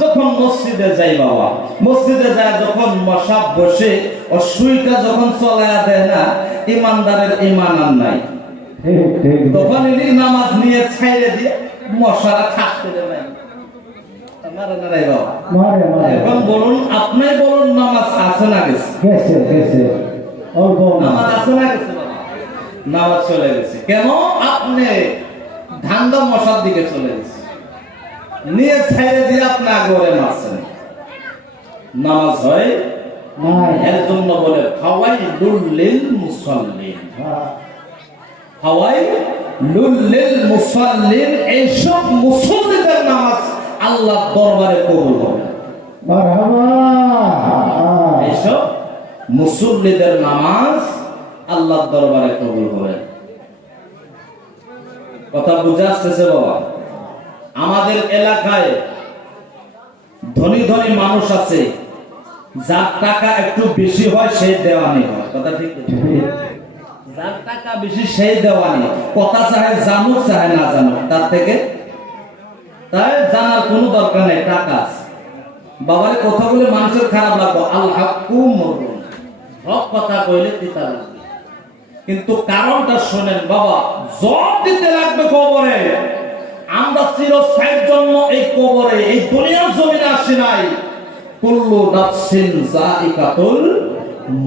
যখন মসজিদে যাই বাবা মসজিদে যায় যখন মশাব বসে ও সুইটা যখন চলায়া দেয় না ইমানদারের ইমান আর নাই। তখন ইনি নামাজ নিয়ে ছাইড়ে দিয়ে মশারা এখন বলুন আপনি বলুন নামাজ আছে না গেছে? নামাজ। আছে না গেছে নামাজ চলে গেছে। কেন? আপনি ধান্দা মশার দিকে চলে গেছে। নিয়ে ছাইড়ে দিয়ে আপনি আগরে মারছেন। নামাজ হয়? এর জন্য বলে ফাওয়াই লুল্লিল মুসাল্লিন। হাওয়াই লুল্লিল মুসাল্লিন এইসব মুসল্লিদের নামাজ আল্লাহ দরবারে কবুল হবে। এইসব মুসল্লিদের নামাজ আল্লাহ দরবারে কবুল হবে। কথা বুঝে আসতেছে বাবা? আমাদের এলাকায় ধনী ধনী মানুষ আছে, যার টাকা একটু বেশি হয় সেই দেওয়ানি হয়। কথা ঠিক যার টাকা বেশি সেই দেওয়ানি কথা চাহে জানুক, চাহে না জানুক, তার থেকে তাই জানার কোনো দরকার নেই, টাকা বাবার কথা বলে মানুষের খারাপ লাগবে। আল হাক্কু মরুন। কথা কইলে তিতা কিন্তু কারণটা শোনেন বাবা জব দিতে লাগবে কবরে। আমরা চিরস্থায়ীর জন্য এই কবরে, এই দুনিয়ার জমিনে আসি নাই। কুল্লু নাফসিন যায়িকাতুল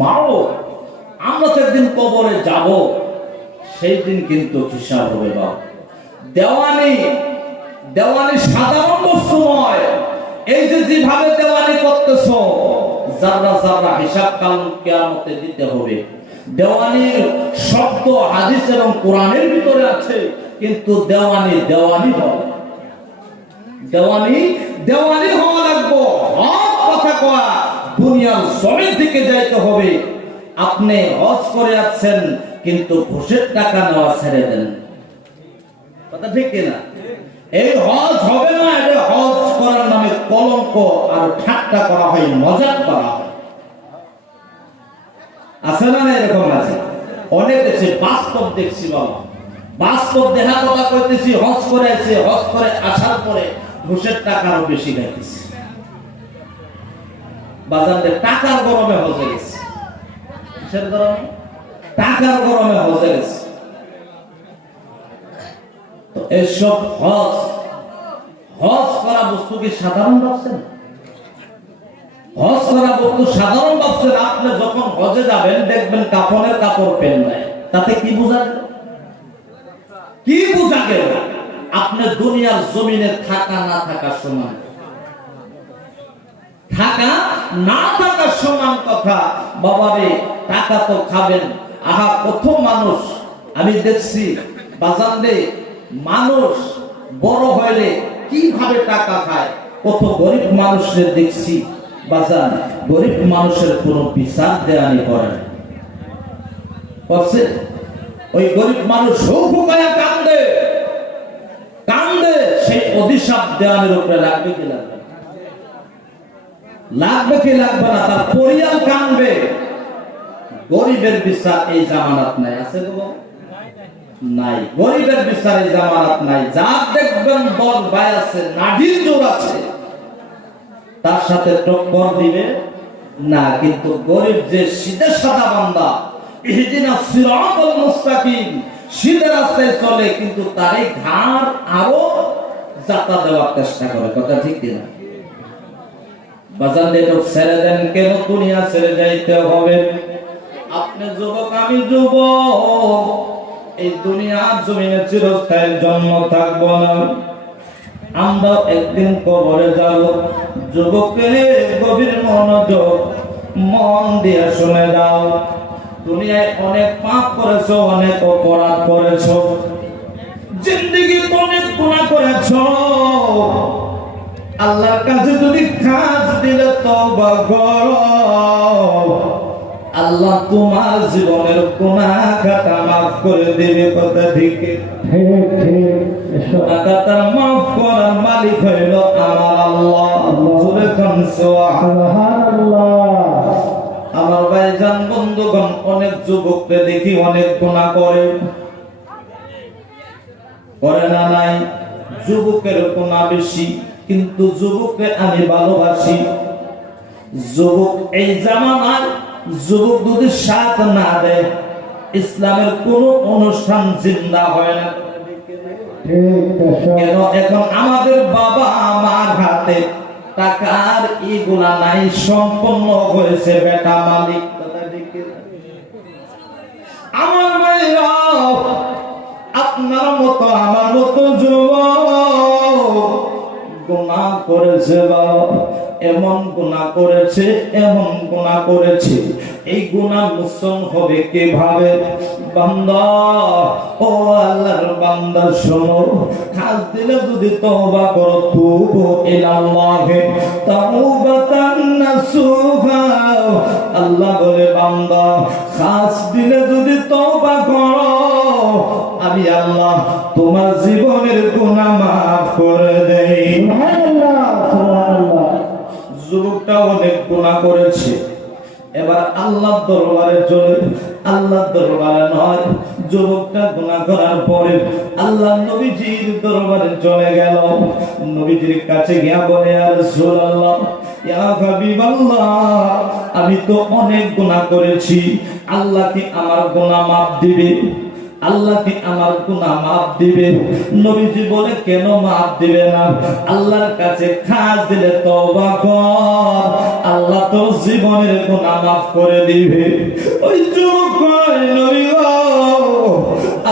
মাউত। আমরা তো একদিন কবরে যাব সেই দিন কিন্তু হিসাব হবে বাবা দেওয়ানি দেওয়ানি সাধারণ বস্তু নয় এই যে যেভাবে দেওয়ানি করতেছ, যারা যারা হিসাব কাল কেয়ামতে দিতে হবে। দেওয়ানির শব্দ, হাদিস এবং কোরআনের ভিতরে আছে। কিন্তু দেওয়ানি দেওয়ানি হবে দেওয়ানি দেওয়ানি হওয়া লাগবো। হক কথা কয়া, দুনিয়ার জমির দিকে যাইতে হবে। আপনি হজ করে আছেন কিন্তু ঘুষের টাকা নেওয়া ছেড়ে দেন। কথা ঠিক কিনা এই হজ হবে না এটা হজ করার নামে কলঙ্ক আর ঠাট্টা করা হয়, মজাক করা হয়। আছে না এরকম আছে? অনেক দেখছি বাস্তব দেখছি বাবা। বাস্তব দেখা কথা করতেছি হজ করে আছে হজ করে আসার পরে ঘুষের বেশি বাজারে টাকার গরমে হজে গেছে। গরমে? টাকার গরমে হজে গেছে। এসব হজ হজ করা বস্তু কি সাধারণ ভাবছেন? হজ করা বস্তু সাধারণ ভাবছেন? আপনি যখন হজে যাবেন, দেখবেন কাপড়ের কাপড় পেন নাই। তাতে কি বোঝা গেল? কি বোঝা গেল? আপনি দুনিয়ার জমিনে থাকা না থাকা সমান। থাকা না থাকার সমান কথা। বাবারে টাকা তো খাবেন। আহা কত মানুষ আমি দেখছি বাজারে মানুষ বড় হইলে কীভাবে টাকা খায়? কত গরিব মানুষের দেখছি বাজার। গরিব মানুষের কোনো বিচার দেয়ানি করে না। ওই গরিব মানুষ হুকুকায়া কান্দে। কান্দে সেই অভিশাপ দেওয়ানের উপরে রাখবে কি লাগবে? লাগবে কি লাগবে না? তার পরিয়াল কানবে। গরিবের বিচার এই জামানত নাই, আছে নাই। গরিবের বিচার এই জামানত নাই। যা দেখবেন বল ভাই আছে নাডির জোর আছে। তার সাথে টক্কর দিবে না, কিন্তু গরিব যে সিধে সাদা বান্দা ইহদিনা সিরাতাল মুস্তাকিম। রাস্তায় চলে, কিন্তু ঘাড় আরও যাতা দেওয়ার চেষ্টা করে। কথা ঠিক বাজার ছেড়ে দেন কেন দুনিয়া ছেড়ে যাইতে হবে? আপনি যুবক, আমি যুবক। এই দুনিয়ার জমিনে চিরস্থায়ীর জন্ম থাকব না। আমরা একদিন কবরে যাব। যুবকের গভীর মনোযোগ মন দিয়ে শুনে যাও দুনিয়ায় অনেক পাপ করেছ অনেক অপরাধ করেছ। জিন্দগি অনেক গুণা করেছ। আল্লাহর কাছে যদি কাজ দিলে তওবা করো। আল্লাহ তোমার জীবনের গুনাহ খাতা মাফ করে দিবে কথা ঠিক। ঠিক ঠিক এসব মাফ করার মালিক হইল আমার আল্লাহ। কোন সুবহানাল্লাহ। আমার ভাইজান বন্ধুগণ অনেক যুবককে দেখি অনেক গুনাহ করে। করে না নাই? যুবকের গুনাহ বেশি কিন্তু যুবককে আমি ভালোবাসি। যুবক এই জামানায় যুবক যদি সাথ না দেয় ইসলামের কোন অনুষ্ঠান জিন্দা হয় না। কেন? এখন আমাদের বাবা আমার হাতে টাকার এগুলা নাই সম্পন্ন হয়েছে বেটা মালিক। আমার ভাইরা, আপনার মতো, আমার মতো যুব গুনাহ করেছে বাবা এমন গুনাহ করেছে, এমন গুনাহ করেছে। এই গুনাহ মোচন হবে কীভাবে? বান্দা, ও আল্লাহর বান্দা, শোনো। খাস দিলে যদি তওবা করো তুবু ইলাল্লাহি। তাওবাতান নাসুহা আল্লাহ বলে, বান্দা খাস দিলে যদি তওবা করো, আমি আল্লাহ তোমার জীবনের গুনাহ মাফ করে দেই। সুবহানাল্লাহ। যুবকটা অনেক গুণা করেছে। এবার আল্লাহ দরবারের চলে আল্লাহ দরবারে নয়, যুবকটা গুণা করার পরে আল্লাহ নবীজির দরবারে চলে গেল। নবীজির কাছে গিয়া বলে আর হাবিবাল্লাহ, আমি তো অনেক গুণা করেছি। আল্লাহ কি আমার গুণা মাফ দিবে? আল্লাহ কি আমার গুনাহ মাফ দিবে? নবীজি বলে, কেন দিবে না? আল্লাহর কাছে খাস দিলে তওবা কর। আল্লাহ জীবনের গুনাহ করে দিবে। ওই যুবক নবী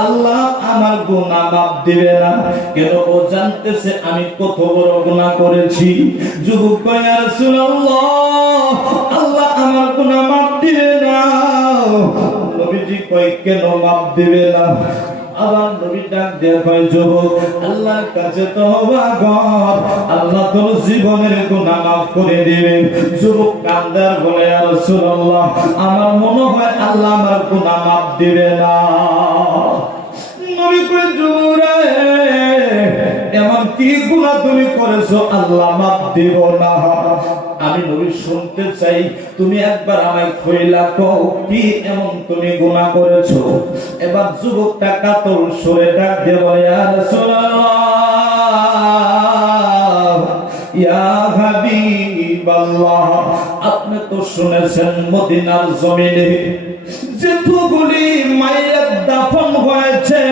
আল্লাহ আমার গুনাহ দিবে না। কেন ও জানতেছে আমি কত বড় গুনাহ করেছি? যুবক কয় রাসূলুল্লাহ, আল্লাহ আমার গুনাহ মাফ কয় কেন মাপ না। আবার ডাক আল্লাহর কাছে আল্লাহ তোর জীবনের করে যুবক কান্দার বলে আমার মনে হয় আল্লাহ আমার গুনাহ দিবে না। এমন কি গুনাহ তুমি করেছ? আল্লাহ মাফ দিব না। আমি নবী শুনতে চাই। তুমি একবার আমায় খইলা কও কি এমন তুমি গুনাহ করেছ? এবার যুবকটা কাতর সরে ডাক দিয়ে বলে, ইয়া রাসূলুল্লাহ, ইয়া হাবিবাল্লাহ, আপনি তো শুনেছেন মদিনার জমিনে যেটুকুলি মায়ের দাফন হয়েছে।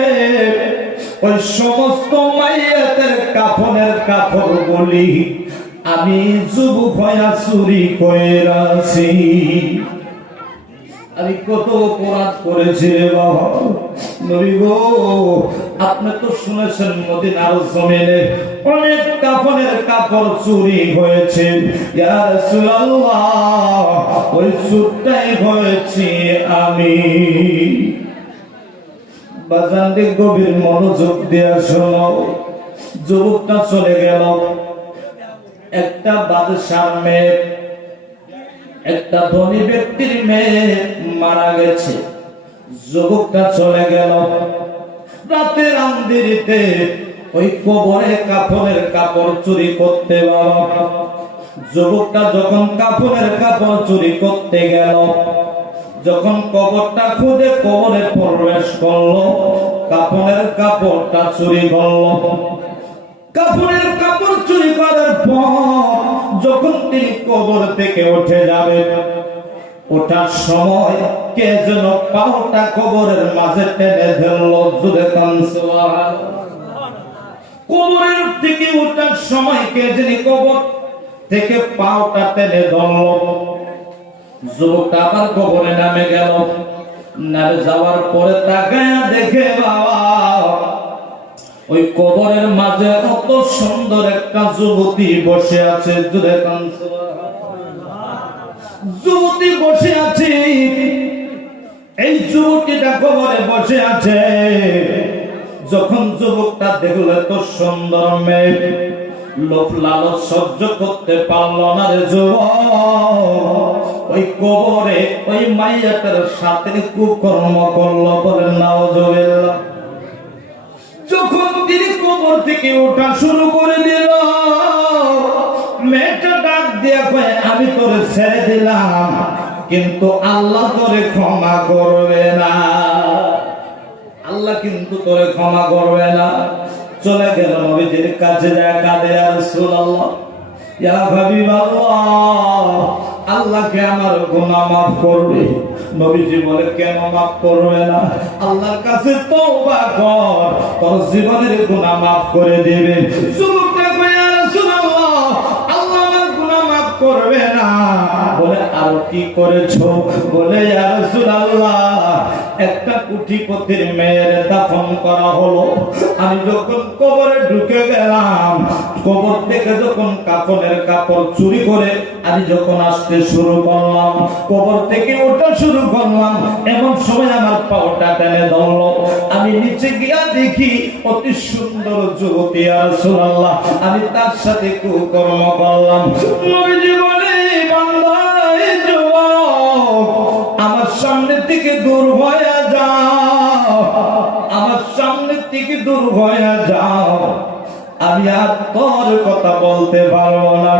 ওই সমস্ত মাইয়াতের কাফনের কাপড় বলি আমি যুবক হইয়া চুরি কইরাছি আমি কত অপরাধ করেছি বাবা। আপনি তো শুনেছেন মদিনার জমিনে অনেক কাফনের কাপড় চুরি হয়েছে। ওই চুরটাই হয়েছি আমি। বাজানকে গভীর মনোযোগ দেয়া শোনো। যুবকটা চলে গেল। একটা বাদশার মেয়ে, একটা ধনী ব্যক্তির মেয়ে মারা গেছে। যুবকটা চলে গেল। রাতের আন্দিরিতে ওই কবরে কাপড়ের কাপড় চুরি করতে বাবা যুবকটা যখন কাপড়ের কাপড় চুরি করতে গেল, যখন কবরটা খুঁজে কবরে প্রবেশ করল কাপড়ের কাপড়টা চুরি করল। কাপড়ের কাপড় চুরি করার পর যখন তিনি কবর থেকে উঠে যাবেন, ওঠার সময় কে যেন পাওটা কবরের মাঝে টেনে ধরলো জুড়ে কবরের থেকে ওঠার সময় কে যিনি কবর থেকে পাওটা টেনে ধরলো, যুবকটা আবার কবরে নামে গেল। নামে যাওয়ার পরে তাকায়া দেখে, বাবা ওই কবরের মাঝে কত সুন্দর একটা যুবতী বসে আছে যুবতী বসে আছে। এই যুবতীটা কবরে বসে আছে। যখন যুবকটা দেখল এত সুন্দর মেয়ে লোক লালচ সহ্য করতে পারল না রে যুবক। ওই কবরে ওই মাইয়াটার সাথে কুকর্ম করল বলেন নাও যখন তিনি কবর থেকে ওঠা শুরু করে দিল, মেয়েটা ডাক দিয়ে কয়, আমি তোরে ছেড়ে দিলাম, কিন্তু আল্লাহ তোরে ক্ষমা করবে না। আল্লাহ কিন্তু তোরে ক্ষমা করবে না। চলে গেল নবীজির কাছে যায় কাঁদে আর রাসূলুল্লাহ। ইয়া হাবিবাল্লাহ, আল্লাহকে আমার গুনাহ মাফ করবে। নবীজি বলে, কেন মাফ করবে না? আল্লাহর কাছে তওবা কর। তোর জীবনের গুনাহ মাফ করে দেবে। যুবকটা কয়, ইয়া রাসূলুল্লাহ, আল্লাহ আমার গুনাহ মাফ করবে না। বলে, আর কি করেছ? বলে, ইয়া রাসূলুল্লাহ, একটা কুটিপতির মেয়ের দাফন করা হলো। আমি যখন কবরে ঢুকে গেলাম, কবর থেকে যখন কাপড়ের কাপড় চুরি করে আমি যখন আসতে শুরু করলাম, কবর থেকে ওঠা শুরু করলাম, এমন সময় আমার পাওটা টেনে ধরলো। আমি নিচে গিয়া দেখি অতি সুন্দর যুবতী আর সুরাল্লাহ আমি তার সাথে কুকর্ম করলাম। যুবক, আমার সামনে থেকে দূর হয়ে যাও। আমার সামনে থেকে দূর হয়ে যাও। আমি আর তোর কথা বলতে পারব না।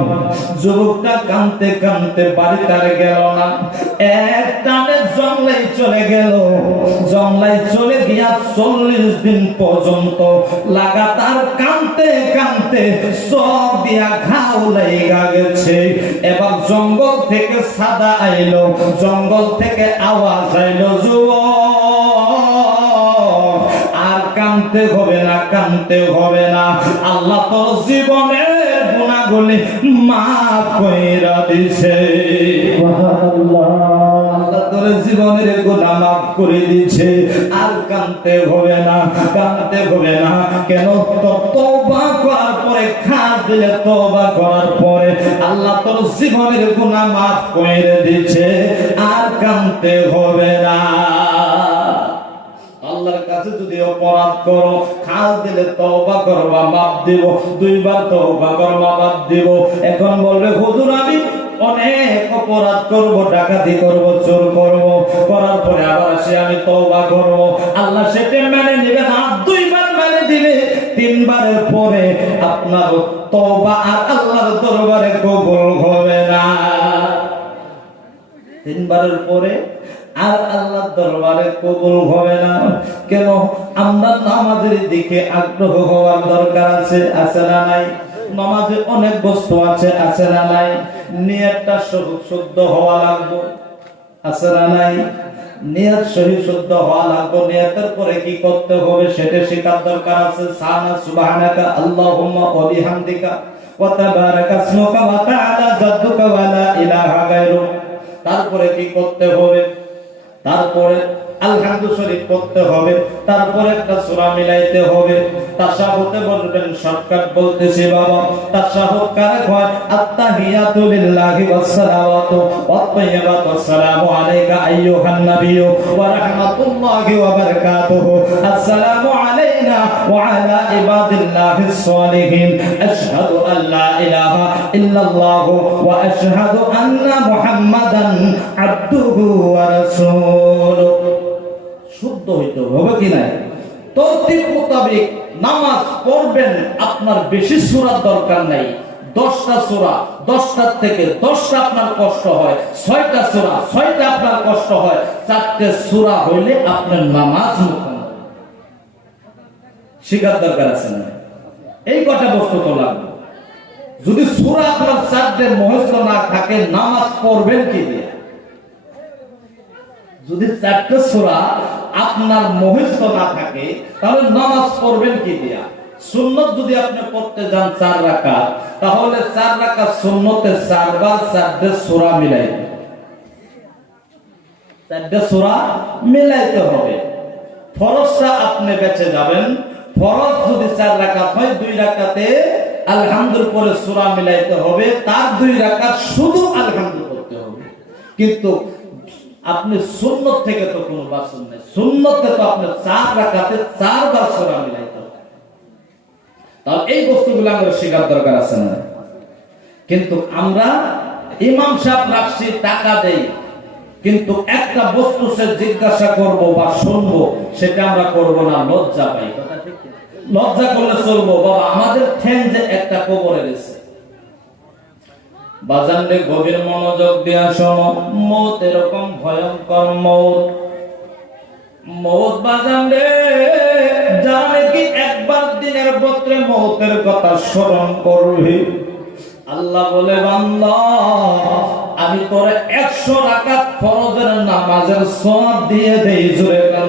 যুবকটা কানতে কানতে বাড়ি তার গেল না। এক টানে জঙ্গলাই চলে গেল। জঙ্গলাই চলে গিয়া চল্লিশ দিন পর্যন্ত লাগাতার কানতে কানতে সব দিয়া ঘাও লেগা গেছে। এবার জঙ্গল থেকে সাদা আইলো, জঙ্গল থেকে আওয়াজ আইলো, যুবক। কানতে হবে না কানতে হবে না। আল্লাহ তোর জীবনের গুণাগুলি মাফ দিছে। জীবনের মাফ করে দিছে। আর কানতে হবে না, কানতে হবে না। কেন? করার পরে, খাস দিলে করার পরে আল্লাহ তোর জীবনের গুনাহ মাফ করে দিছে। আর কানতে হবে না। আল্লাহর কাছে যদি অপরাধ করো, খাল দিলে তওবা করবা মাপ দিব, দুইবার তওবা করবা মাপ দিব। এখন বলবে, হুজুর, আমি অনেক অপরাধ করব, ডাকাতি করব, চোর করব। করার পরে আবার আসি, আমি তওবা করব। আল্লাহ সেটা মেনে নেবে না দুইবার মেনে দিলে তিনবারের পরে আপনার তওবা আর আল্লাহর দরবারে কবুল হবে না। তিনবারের পরে আর আল্লাহর দরবারে কবুল হবে না। কেন? আমরা নামাজের দিকে আগ্রহ হওয়ার দরকার আছে আছে না নাই? নামাজে অনেক বস্তু আছে আছে না নাই? নিয়তটা শুদ্ধ- হওয়া লাগবে, আছে না নাই? নিয়ত সহি শুদ্ধ হওয়া লাগবে, নিয়তের পরে কি করতে হবে সেটা শেখার দরকার আছে। সানা সুবহানাকা, আল্লাহুম্মা ওয়া বিহামদিকা, ওয়া তাবারাকা ইসমুকা ওয়া তাআলা জাদ্দুকা ওয়া লা ইলাহা গায়রুক তারপরে কি করতে হবে? তারপরে আলহামদু শরীফ পড়তে হবে, তারপরে একটা সূরা মিলাইতে হবে। তাশাহুদে বলবেন, শর্টকাট বলতেছি বাবা, তাশাহুদ কারে হয় আত্তাহিয়াতু লিল্লাহি ওয়াসসালাওয়াতু ওয়াত তাইয়্যিবাতু আসসালামু আলাইকা আইয়ুহান নাবিয়্যু ওয়া রাহমাতুল্লাহি ওয়া বারাকাতুহু। আসসালামু আলা ইবাদিল্লাহিস সালিহিন আশহাদু আল লা ইলাহা ইল্লাল্লাহু ওয়া আশহাদু আন্না মুহাম্মাদান আবদুহু ওয়া রাসূলুহু শুদ্ধ হইতে হবে কি তরতিব মোতাবেক নামাজ পড়বেন, আপনার বেশি সূরার দরকার নাই। দশটা সূরা দশটার থেকে দশটা আপনার কষ্ট হয়, ছয়টা সূরা, ছয়টা আপনার কষ্ট হয়। চারটে সূরা হইলে আপনার নামাজ মোকাম্মল শিকার দরকার আছে না। এই কটা বস্তু তো লাগবে যদি সূরা আপনার চারটে মহস্ত না থাকে, নামাজ পড়বেন কি দিয়ে? যদি চারটে সূরা আপনার মহিষ্ঠ না থাকে, তাহলে নামাজ পড়বেন কি দিয়া? সুন্নত যদি আপনি পড়তে যান চার রাকাত, তাহলে চার রাকাত সুন্নতে চারবার চারটে সূরা মিলাইবে চারটে সূরা মিলাইতে হবে। ফরজটা আপনি বেঁচে যাবেন। ফরজ যদি চার রাকাত হয়, দুই আলহামদুল মিলাইতে হবে। তার দুই শুধু আলহামদুল করতে হবে। কিন্তু আপনি সুন্নত থেকে তো কোনো বাসন নেই। সুন্নতে তো আপনি চার চারবার মিলাইতে হবে। তাহলে এই বস্তুগুলো আমাদের শেখার দরকার আছে না? কিন্তু আমরা ইমাম সাহেব রাখছি, টাকা দেই। কিন্তু একটা বস্তু সে জিজ্ঞাসা করব বা শুনব, সেটা আমরা করব না, লজ্জা পাই। কথা ঠিক? লজ্জা করলে চলবো। বাবা, আমাদের ঠ্যাং যে একটা কবরে গেছে বাজানরে গভীর মনোযোগ দিয়া শোনো। মৌত এরকম ভয়ঙ্কর মৌত। মৌত বাজানরে যারা নাকি একবার দিনের পত্রে মৌতের কথা স্মরণ করবে? আল্লাহ বলে, বান্দা, আমি তোর একশো রাকাত ফরজের নামাজের সব দিয়ে দেই, জোরে কান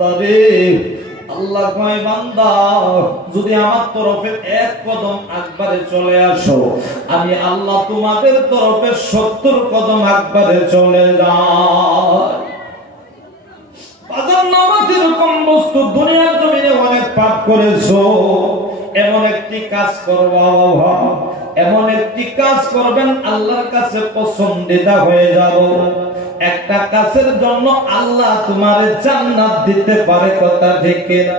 বান্দারে, আল্লাহ কয়, বান্দা, যদি আমার তরফে এক কদম আকবারে চলে আসো, আমি আল্লাহ তোমাদের তরফে সত্তর কদম আকবারে চলে করেছ, এমন একটি কাজ এমন একটি কাজ করবেন, আল্লাহর কাছে পছন্দিদা হয়ে যাব। একটা কাজের জন্য আল্লাহ তোমার জান্নাত দিতে পারে কথা দেখে না